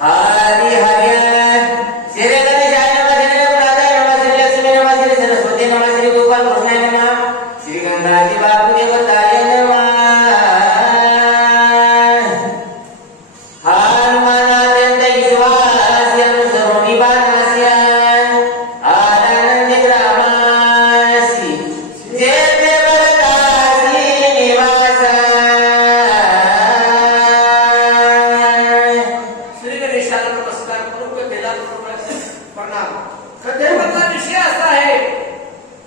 हरी हरी श्री गणेशाय नमः श्री गणपताय नमः श्री लक्ष्मी नमः श्री सरस्वती नमः श्री गोपाल कृष्णाय नमः श्री गंगाधि बापू देवताय नमः हनुमानात्यंत विश्वास्य सर्वोनि बाणस्य आनंदित रामासी जय देवदासी निवास श्री गणेशाला नमस्कार करून बेला प्रणाम. सदैवचा विषय असा आहे,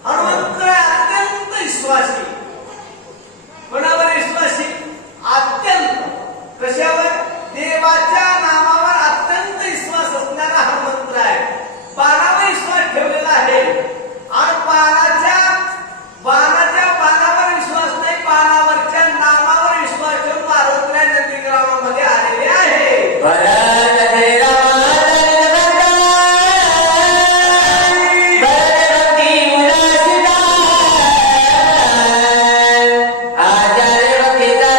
हनुमंत अत्यंत विश्वासी. कोणावर विश्वासी? अत्यंत. कशावर? देवाच्या नामावर अत्यंत विश्वास असणारा हनुमंत आहे. बाणावर विश्वास ठेवलेला आहे आणि बाणावर विश्वास नाही, बाणावरच्या नामावर विश्वास ठेवून मारुतीला नंदीग्रामामध्ये आलेले आहे. भरत हे रामादन गंगा भरत भक्ती उदासीना आचार्य भक्तीचा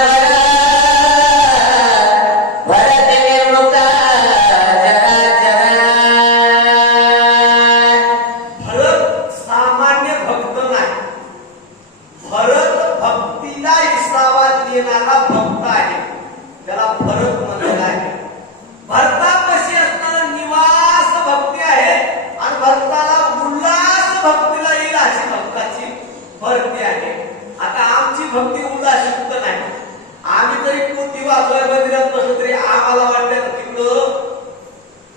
भरत निर्मुक्ता चराचरा. भरत सामान्य भक्त नाही. भरत भक्तीला विसावा देणारा भक्त आहे, त्याला भरत म्हणलेला आहे. भरतापाशी असणारा निवास भक्ती आहे आणि भरताला उल्हास भक्तीला येईल अशी भक्ताची भक्ती आहे. आता आमची भक्ती उल्हासयुक्त नाही. आम्ही तरी कोणती वाजवाय मंदिरात बसलो तरी आम्हाला वाटतं तिकडं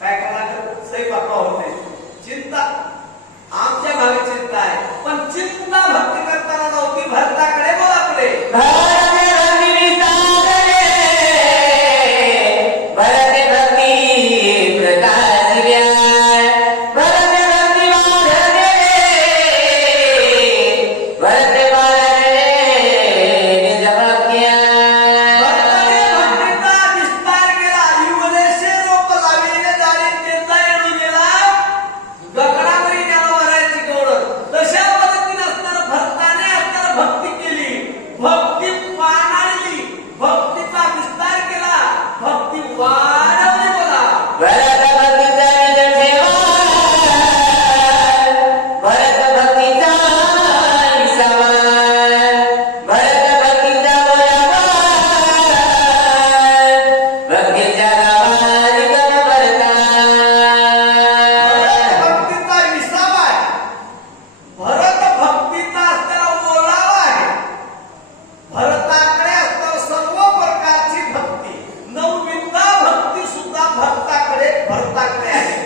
काय करायला स्वयंपाक होते. चिंता आमच्या भागात चिंता आहे, पण चिंता भक्ती करताना नव्हती. भरताकडे बोला पुढे. भरत भक्ती विसागरे भरत भक्ती प्रकाशिल्या भरत भक्ती वाढले भरत वाढले निज भक्त्या. भरताने भक्तीचा विस्तार केला. युवदेशे रोप लाविले जाणे त्यांचा येणू गेला. गगनावरी ज्ञान भरायची गौरव. तशा पद्धतीने असणारा भरताने असणारा भक्ती केली. भक्ती पाणाळली. भक्तीचा विस्तार केला. भक्ती वाढवली. बोला. भरत भक्तीचा निज ठेवा भरत भक्तीचा विसावा भरत भक्तीचा बोलावा भक्तीच्या गावा निगम भरता. भक्तीचा विसावा आहे. भरत भक्तीचा असणारा ओलावा आहे. भरताकडे असणारी सर्व प्रकारची भक्ती, नवविद्या भक्ती सुद्धा भरताकडे आहे.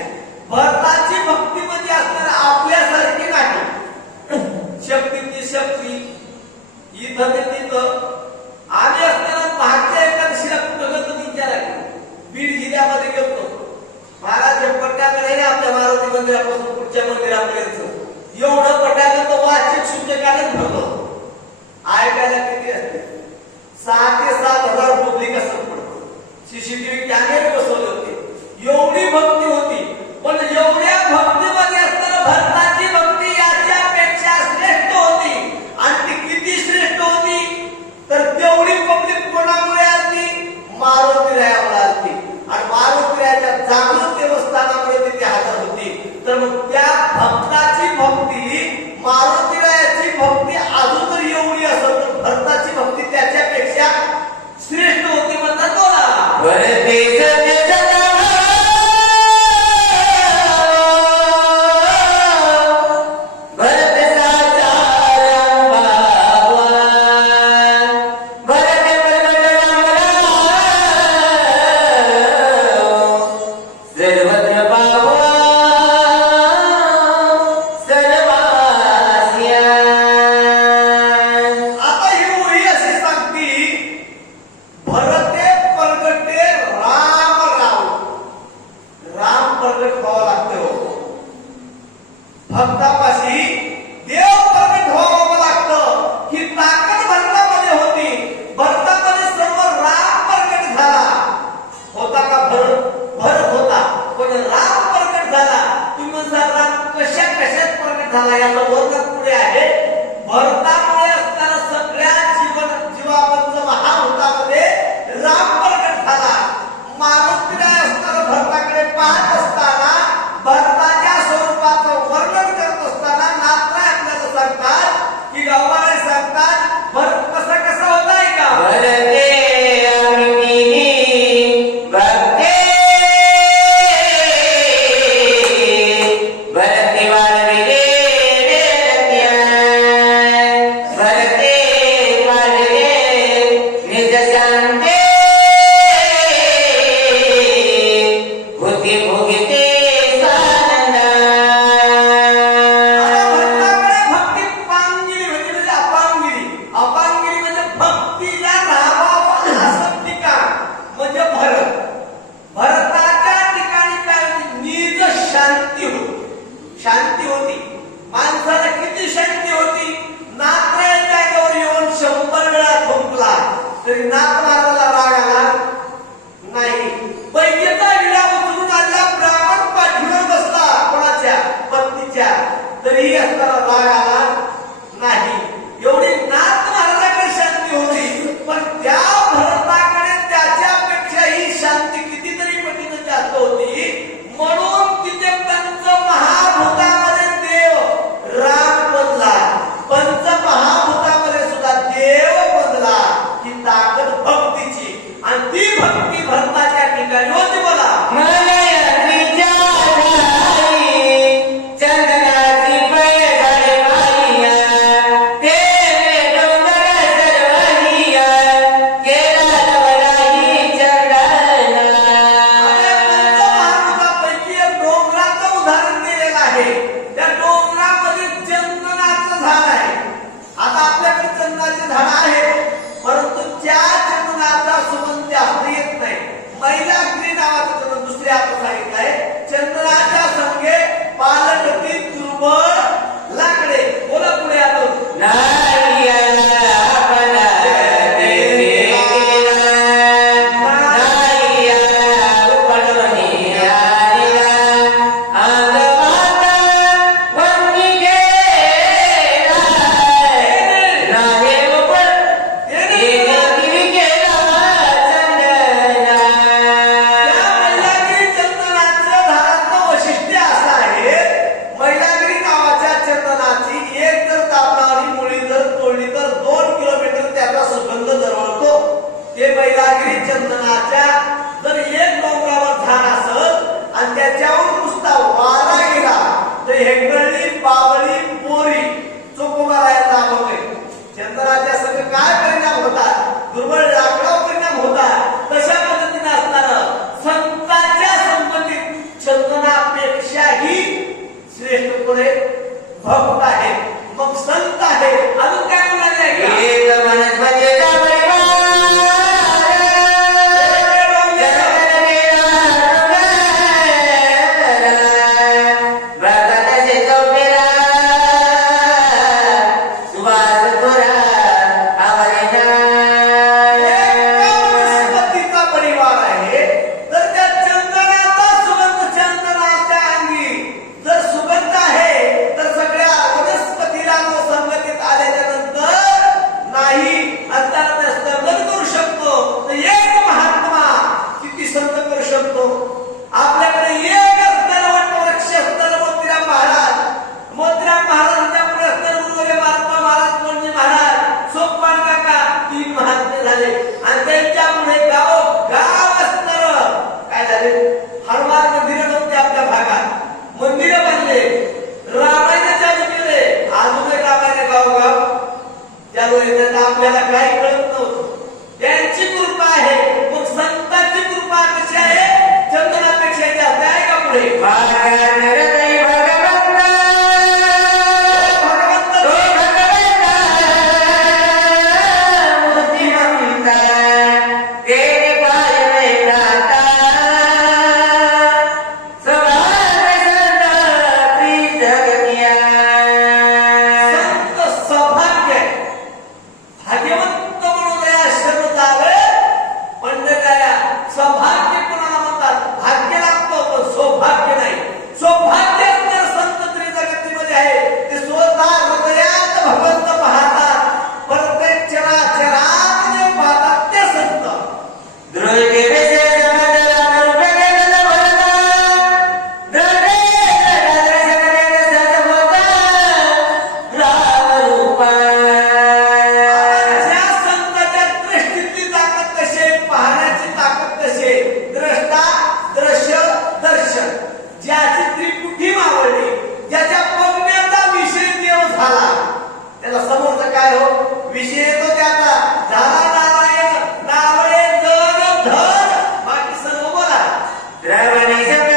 भरताची भक्ती म्हणजे असणारी आपल्यासारखी नाही. शक्तीची शक्ती, इथं ते तिथं. आम्ही असताना पहाटे एकादशीला कुठं गेलो विचारा की बीड जिल्ह्यामध्ये गेलो. महाराज पट्ट्याकडे आपल्या मारुती मंदिरापासून पुढच्या मंदिरापर्यंत एवढं पट्ट्याकडे वार्षिक सूचकाने भरलं. ऐकायला किती असते? 6 ते 7,000 पब्लिक असत पडतं. सीसीटीव्ही कॅमेरे बसवले होते. एवढी भक्ती होती. पण एवढ्या भक्तीमध्ये असताना भरताची भक्ती याच्यापेक्षा श्रेष्ठ होती. आणि ती किती श्रेष्ठ होती तर तेवढी पब्लिक कोणामुळे आली? मारुतीरायामुळे आली. आणि मारुतीरायाच्या जागृत देवस्थानामुळे तिथे हजर होती. तर मग त्या भक्ताची भक्ती, मारुतीरायाची भक्ती अजून जर एवढी असेल तर भरताची भक्ती त्याच्यापेक्षा श्रेष्ठ होती म्हणतात. बोला. भरते सत्य सदा भरत साचाराम बाबा भरत प्रगट सर्वत्र बाबा सर्वास्या. आता ही ओळी अशी सांगती, भरते प्रगटे राम राव. राम प्रगट व्हावा लागतो. भक्तापाशी देव प्रगट व्हावं लागतं. ही ताकद भरतामध्ये होती. भरतामध्ये सर्व राम प्रगट झाला. होता का भरत होता, पण राम प्रगट झाला. तुम्ही म्हणता राम कशात प्रगट झाला याचं वर्णन पुढे आहे. भरतामुळे असणारा सगळ्या जीवावरचं महाभूतामध्ये राम प्रगट झाला. मारुतीला असणारा भोगते भोगते स्वानंदा. भक्ताकडे भक्ती पांगिरी म्हणजे अपांगिरी. अपांगिरी म्हणजे भक्तीला राहावं असं ठिकाण म्हणजे भरत. भरताच्या ठिकाणी काय निज शांती होती. शांती होती. माणसाला किती शांती होती. नात्या जागेवर येऊन 100 वेळा थोपला तरी नाथ महाराजाला राग आला नाही. पैकीचा विडा उचलून आला ब्राह्मण पाठीवर बसला कोणाच्या पत्नीच्या तरीही असताना राग आला नाही. एवढी नाथ महाराजाकडे शांती होती. पण त्या भरताकडे त्याच्यापेक्षाही शांती कितीतरी पटीनं जास्त होती. म्हणून तिथे पंचमहाभूतामध्ये देव राम बनला. पंचमहाभूतामध्ये सुद्धा देव बनला. ही ताकद भक्तीची. आणि ती भक्ती भरताच्या ठिकाणी होती. बोला मलयाळीच्या झाई, चंदनाची पैजाडी बाईया, तेरे डोंगर सर्वहिया, केला नवलाई चंदना. पंचमहाभूतापैकी एक डोंगराचं उदाहरण दिलेलं आहे. त्या डोंगरामध्ये चंदनाचं झाड आहे. आता आपल्याकडे चंदनाचे झाड आहे परंतु त्या चंदनाचा सुगंध जास्त येत नाही. मैलाग्री नावाचं चंदन दुसरे आपण सांगितलंय. चंदनाच्या संगे पालटती दुर्बळ लाकडे. बोला पुढे आपण नाही आला आपला देव केला, नाही आला उपडवणी आलेला, अंगमाता वन्नी गेला, नाही उपड देवगिरी केला चंदना. त्या मैलागिरी चंदनाचं झाडाचं वैशिष्ट्य असं आहे. मैलागिरी नावाच्या चंदनाची एक जर तापणारी मुळी जर तोडली तर 2 किलोमीटर त्याचा सुगंध दरवळतो. ते मैलागिरी चंदनाच्या जर एक डोंगरावर झाड असत आणि त्याच्यावर नुसता वारा गेला तर हेंगळली बावळी बोरी चोकोबारायचा दाबवले. चंदनाच्या संग काय परिणाम होतात. दुर्बळ लाकडावर परिणाम होतात. तशा पद्धतीने असणारं संतांच्या संबंधित चंदनापेक्षाही श्रेष्ठ कोण आहे. भक्त आहे. मग संत आहे. अजून काय म्हणाले एक वनस्पतीचा परिवार, चंदन केला डोंगरा, भरताचे चौफेरा, सुवास थोरा आवरेना. वनस्पतीचा परिवार आहे. तर त्या चंदनाचा सुगंध चंदनाच्या अंगी जर सुगंध आहे तर सगळ्या वनस्पतीला तो संगतीत आल्याच्या नंतर नाही असताना त्या स्तंभन करू शकतो. तर एक महात्मा किती संत करू शकतो. आपल्याकडे एक स्तरवट वृक्ष स्तर मोतीराम महाराज. मोतीराम महाराजांच्या पुढे स्तर उर्वरे महात्मा महाराज म्हणजे महाराज सोपान काका 3 महात्मे झाले. आणि त्यांच्या पुढे गाव स्तर काय झाले. हनुमान मंदिर नव्हते आपल्या भागात. मंदिर बांधले. रामायण चालू केले. अजूनही रामायण गाव चालू आहे. त्यांना आपल्याला काही कळत नव्हतं. त्यांची कृपा आहे. मग संतांची कृपा कशी आहे. चंदनापेक्षा जास्त आहे का पुढे. भागनरतई भगवंता, भगवंत तो भगवंता, मूर्तिमंता, तेरे पाय में प्राता, स्वभाव संत प्रीत जगतिया. संत सौभाग्य आहे. भाग्यवंत म्हणून या शब्द आले. पंडिताया सौभाग्य कोणाला म्हणतात. भाग्य लागतो पण सौभाग्य नाही. सौभाग्य तर संत त्रिजगतीमध्ये आहे. ते स्वतः हृदयात भगवंत पाहतात. प्रत्येक चराचरात जे पाहतात ते संत. दृढ समजला मरुगगन भरता, दृढ दर्शन सद्भुता, राम रूपा. ज्या संताच्या दृष्टीतली ताकद कशी आहे. पाहण्याची ताकद कशी आहे. द्रष्टा दृश्य दर्शन. ज्याची त्रिपुटी मावळली. ज्याच्या बघण्याचा विषय देव झाला त्याला समोरचं काय हो. विषय येतो त्याचा झाला नारायण नावळे जग धन बाकी सर्व बोला. श्रवणी शब्द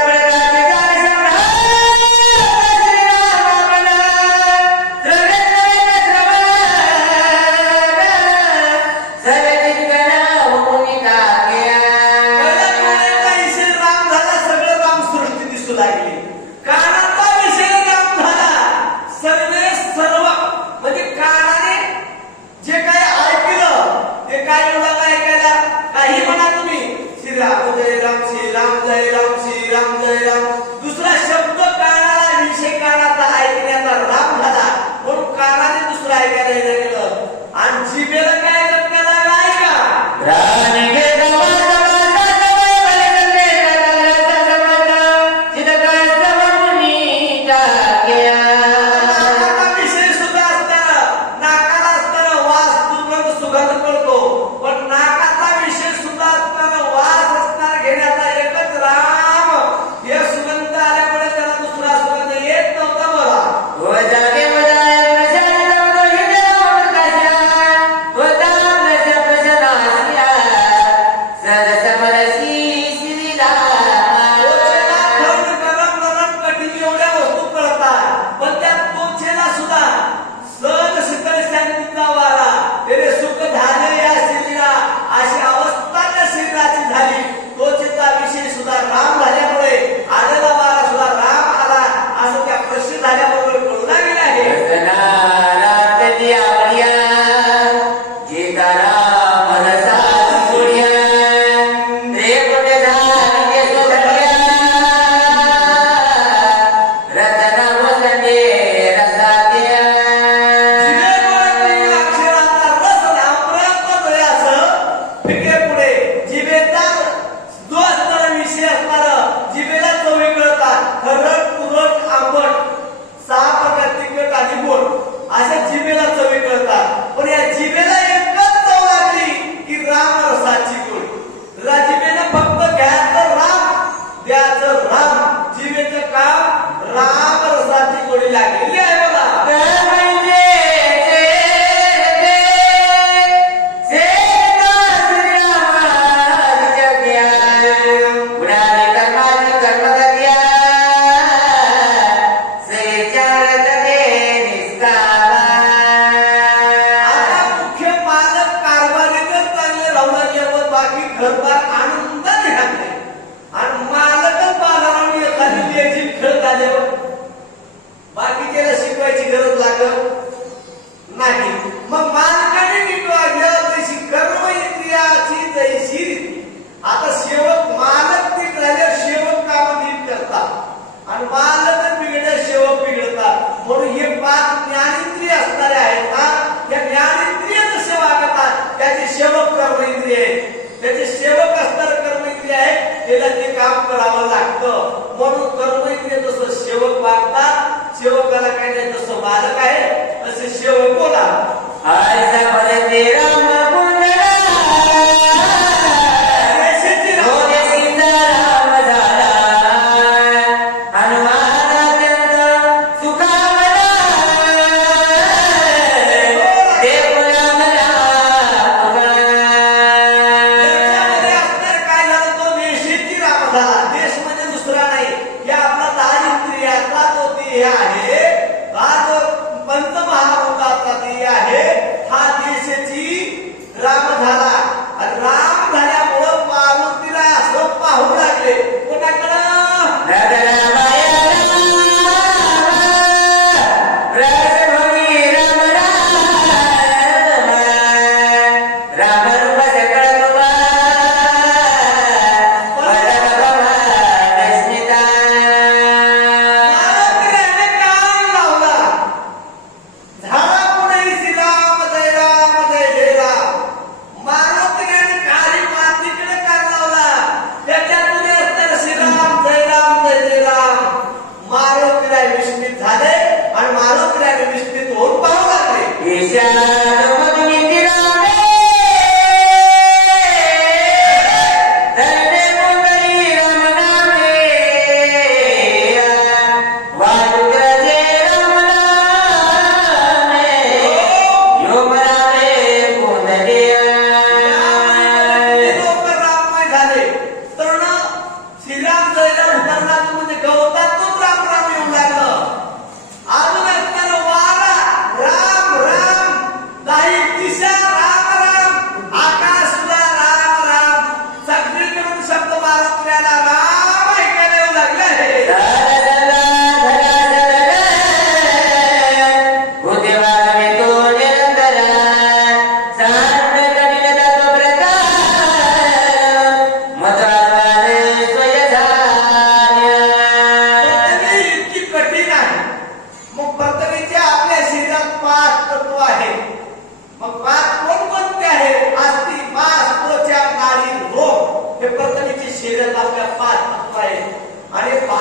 श्रीराम जय राम. दुसरा शब्द कानाला विषय कानाचा ऐकण्याचा राम झाला म्हणून कानाने दुसरा ऐकायला येणं गेलं. आणि जिभेला काय जपण्याला आहे का राम के नाकाचा विषय सुद्धा असताना नाकाला असताना वास दुर्गंध सुगंध कळतो पण नाकाचा विषय सुद्धा असताना वास असणार घेण्याचा एकच राम हे सुगंध आल्यामुळे त्याला दुसरा सुगंध येत नव्हता मला. त्वचेला थंड गरम नरम कठीण एवढ्या वस्तू कळतात पण त्या त्वचेला सुद्धा सहज शीतल शांतीचा वारा तेरे सुख झाले या शरीरा अशी अवस्था त्या शरीराची झाली. त्वचेचा विषय सुद्धा राम झाल्यामुळे आलेला वारा सुद्धा राम आला असं त्या प्रश्न झाल्याबरोबर कळू लागले आहे. जिभेवरती अक्षराचा रस अमृतमय असं फिकेपुढे जिभेचा जो असणारा विषय असणारा जिभेला चवी कळतात खरड तुरट आंबट 6 प्रकार तिखट आणि गोड अशा जिभेला चवी कळतात पण या जिभेला एकच चव लागली की राम रसाची गोडी. जिभेनं फक्त घ्यायचं राम द्यायचं राम जिभेचं काम राम रसाची गोडी लागलेली आहे बघा. आता मुख्य मालक कारभारीच चांगले राहणार यावर बाकी घरदार आनंदाने घातले आणि मालकच बाजारावर एखादी याची खेळ झाल्यावर बाकीच्याला शिकवायची गरज लागत नाही. मग मालकाने नीट तशी कर्म इंद्रियाची जैशी रीती. आता सेवक मालक नीट झाल्यावर सेवक काम नीट करतात आणि मालक बिघडल्या सेवक बिघडतात म्हणून हे 5 ज्ञानेंद्रिय असणारे आहेत ना त्या ज्ञानेंद्रिय जसे वागतात त्याचे सेवक कर्मेंद्रिय आहेत. त्याचे सेवक असणारे कर्मेंद्रिय आहे त्याला ते काम करावं लागतं म्हणून कर्मेंद्रिय जसं सेवक वागतात सेवकाला काय नाही जसं मालक आहे तसे सेवक बोला. देशाची राम देशामध्ये असणार काय झालं तो देशाची राम झाला. देश म्हणजे दुसरा नाही की आपला 10 इंद्रियाचा जो देह आहे हा जो पंचमहाभूताचा देह आहे हा देशाची राम झाला. आणि राम झाल्यामुळं पार्वतीला असं पाहू लागले कोणाकडं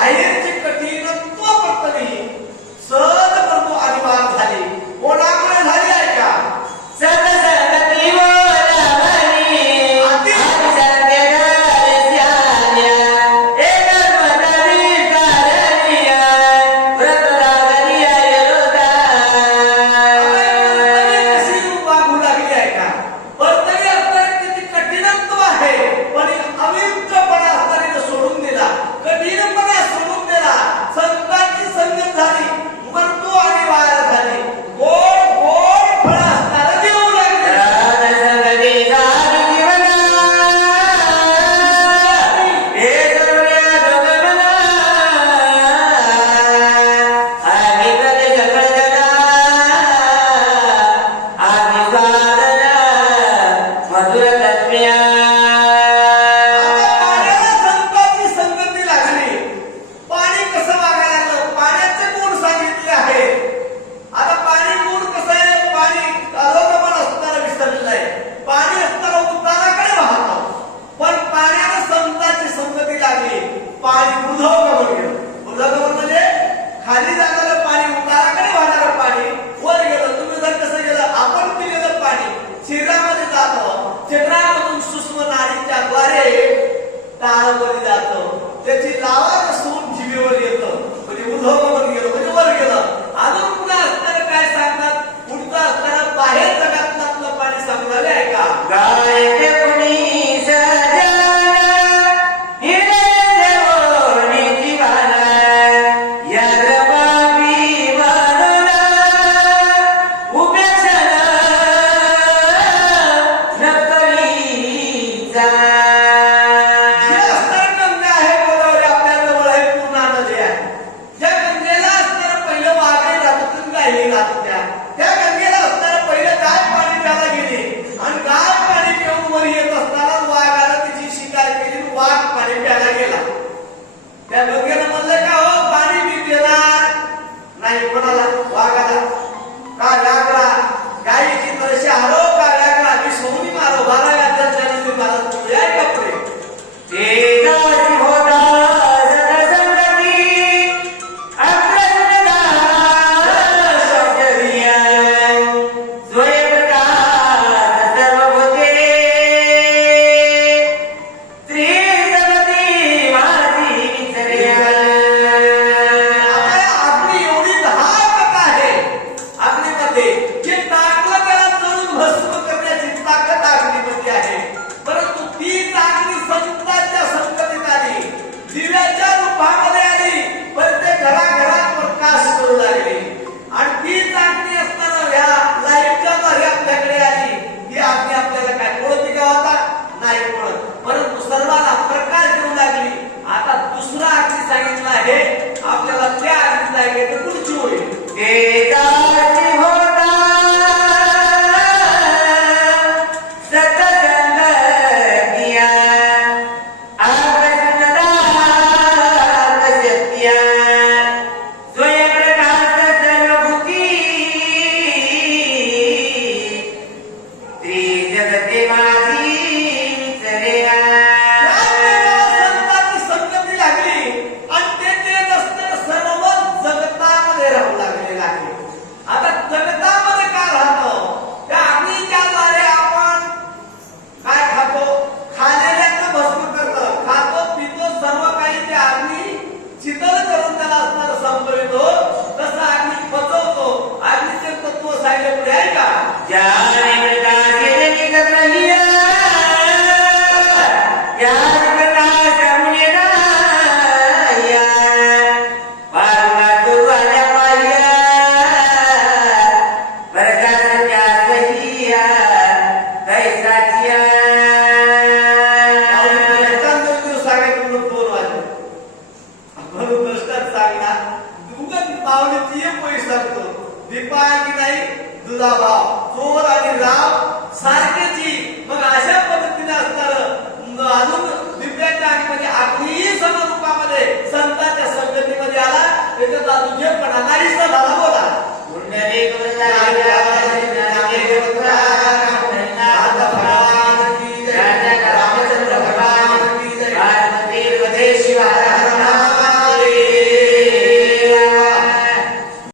बाहेरची कठीणत्व पडतली सहज प्रभू अनिवार्य झाली. कोणामुळे झाली आहे का? सतसंगती बोलावली, आदिसत्य रहस्यान्या, एकत्वतरी कारणीया, व्रत लागली अयोध्या. कशी वागू लागली आहे का? परतवी असताना किती कठीणत्व आहे, पण अविरुद्धपणा असताना सोडून दिला, कठीणपणा सोडून दिला, संतांची संगत झाली, मृत्यू आणि वाया झाली, गोड गोड फळ असणारं देऊ लागले. सतसंगती साधू जीवना, हे करुण्या दोघमना, आम्ही प्रति सकळ जना, आम्ही साधना, मधुर तत्म्या. आता पाण्याला संतांची संगती लागली. पाणी कसं वागायला लागलं? पाण्याचे गुण सांगितले आहेत. आता पाणी गुण कसं आहे? पाणी अलोकपण असताना विसरलेलं आहे. पाणी असताना उताराकडे वाहतं, पण पाण्याला संतांची संगती लागली. पाणी ऊर्ध्वगमन गेलं. ऊर्ध्वगमन म्हणजे खाली जाणारं पाणी, उताराकडे वाहणारं पाणी वर गेलं. तुम्ही जर कसं गेलं, आपण पिलेलं पाणी शरीरामध्ये जातं, शरीरामधून सूक्ष्म नाडीच्या द्वारे टाळमध्ये जातं, त्याची लावा नसून जिभेवर येतं, म्हणजे ऊर्ध्वगमन गेलं, म्हणजे वर गेलं. अजून पुन्हा असताना काय सांगतात? पुढचं असताना बाहेर जगातलं आपलं पाणी संपलेलं आहे का? गायते कुणी सजना, हृदय देवोनी जीवाना, याद्र पापी मानुना, उपेक्षना नकलीचा. जे असणारं गंगा आहे, गोदावरी आपल्या जवळ आहे, पूर्णा नदी आहे. ज्या गंगेला असणारं पहिलं वाघही राहतं, गायही राहतं. त्या गंगेला असणारं पहिलं गाय पाणी प्यायला गेली, आणि गाय पाणी पिऊन वर येत असताना वाघाला तिची शिकार केली, वाघ पाणी प्यायला गेला. त्या गंगेनं म्हणलं का, हो पाणी मी देणार नाही कोणाला? वाघाला. का व्याघ्रा गायीची तरशी हरो, का व्याघ्रा मी सोनी मारो, 12 व्याघ्रांच्या नदी मला तुम्ही आहे का पुढे? एकाची होता सतसंगती, अप्रज्ञता शौचर्य, स्वयंप्रकाश सर्वभूते, त्रिजगती माझी विचर्या. आता या अग्नी एवढी धाक आहे अग्नीमध्ये, जे टाकलं त्याला जळून भस्म करण्याची ताकद अग्नीमध्ये आहे. परंतु तीच अग्नी संतांच्या संगतीत आली, दिव्याच्या रूपामध्ये आली, प्रत्येक घराघरात प्रकाश करू लागली. आणि तीच अग्नी असताना ह्या लाईटच्या द्वारे आपल्याकडे आली. ही अग्नी आपल्याला काय कोणती का होता? नाही कोणत, परंतु सर्वांना प्रकाश देऊ लागली. आता दुसरा अग्नी सांगितला आहे आपल्याला, त्या अग्नीचा आहे तर पुढची होईल. एकाची होता सतसंगतिया, अप्रज्ञता शक्त्या, स्वयंप्रकाश सर्वभूती, त्रिजगती माझी विचर्या. संतांची संगती लागली, आणि ते नसतं सर्व जगतामध्ये राहू लागलेलं आहे. आता जगतामध्ये काय राहतं? त्या अग्नीच्या द्वारे आपण काय खातो? खालेल्याचं भस्म करतं, खातो पितो, सर्व काही ते अग्नी शीतल करून त्याला असणारं संपवितो. तसं अग्नी पचवतो. अग्नीचे तत्व सांगितले पुढे आहे का? ज्याने प्रकाशित निघत रहिया, ज्याने प्रकाश मुने राहिया, पारुणात गुरु आल्या पाहिया, प्रकाशाच्या सहिया, कैसाचिया. एकांतर दिवस सांगायचं म्हणून 2 वाजले. म्हणून दृष्टात सांगणार, दुगन पावलीची एक पैसा सांगतो, दीपाकी नाही दुधा भाव, चोर आणि राव सारखेची. मग अशा पद्धतीने असणार अजून दिव्याच्या आगीमध्ये अग्नीही समोर